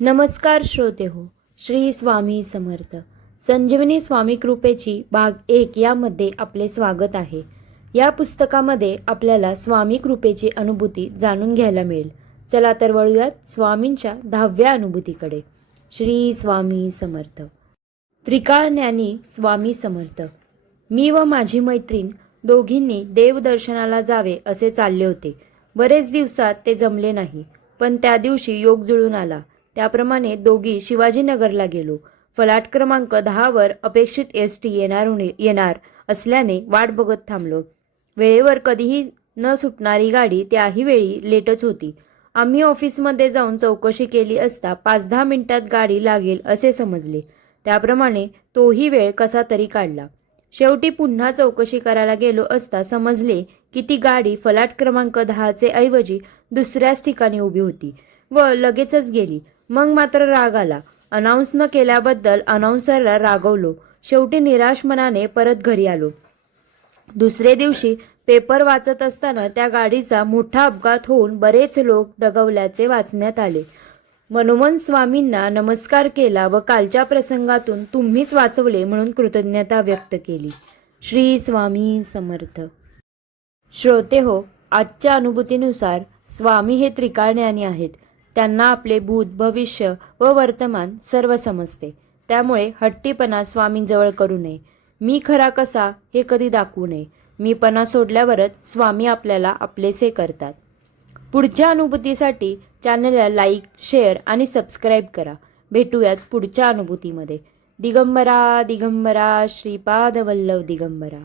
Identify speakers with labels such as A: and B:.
A: नमस्कार श्रोते हो श्री स्वामी समर्थ. संजीवनी स्वामी कृपेची भाग एक यामध्ये आपले स्वागत आहे. या पुस्तकामध्ये आपल्याला स्वामी कृपेची अनुभूती जाणून घ्यायला मिळेल. चला तर वळूयात स्वामींच्या दहाव्या अनुभूतीकडे. श्री स्वामी समर्थ. त्रिकाळ ज्ञानी स्वामी समर्थ. मी व माझी मैत्रीण दोघींनी देवदर्शनाला जावे असे चालले होते. बरेच दिवसात ते जमले नाही पण त्या दिवशी योग जुळून आला. त्याप्रमाणे दोघी शिवाजीनगरला गेलो. फलाट क्रमांक दहावर अपेक्षित एस टी येणार होणे येणार असल्याने वाट बघत थांबलो. वेळेवर कधीही न सुटणारी गाडी त्याही वेळी लेटच होती. आम्ही ऑफिसमध्ये जाऊन चौकशी केली असता पाच दहा मिनिटात गाडी लागेल असे समजले. त्याप्रमाणे तोही वेळ कसा तरी काढला. शेवटी पुन्हा चौकशी करायला गेलो असता समजले की ती गाडी फलाट क्रमांक दहाचे ऐवजी दुसऱ्याच ठिकाणी उभी होती व लगेचच गेली. मग मात्र राग आला. अनाऊन्स न केल्याबद्दल अनाऊन्सरला रागवलो. शेवटी निराश मनाने परत घरी आलो. दुसरे दिवशी पेपर वाचत असताना त्या गाडीचा मोठा अपघात होऊन बरेच लोक दगवल्याचे वाचण्यात आले. मनोमन स्वामींना नमस्कार केला व कालच्या प्रसंगातून तुम्हीच वाचवले म्हणून कृतज्ञता व्यक्त केली. श्री स्वामी समर्थ. श्रोते हो आजच्या अनुभूतीनुसार स्वामी हे त्रिकाळज्ञानी आहेत. त्यांना आपले भूत भविष्य व वर्तमान सर्व समजते. त्यामुळे हट्टीपणा स्वामींजवळ करू नये. मी खरा कसा हे कधी दाखवू नये. मीपणा सोडल्यावरच स्वामी आपल्याला आपलेसे करतात. पुढच्या अनुभूतीसाठी चॅनलला लाईक शेअर आणि सबस्क्राईब करा. भेटूयात पुढच्या अनुभूतीमध्ये. दिगंबरा दिगंबरा श्रीपादवल्लभ दिगंबरा.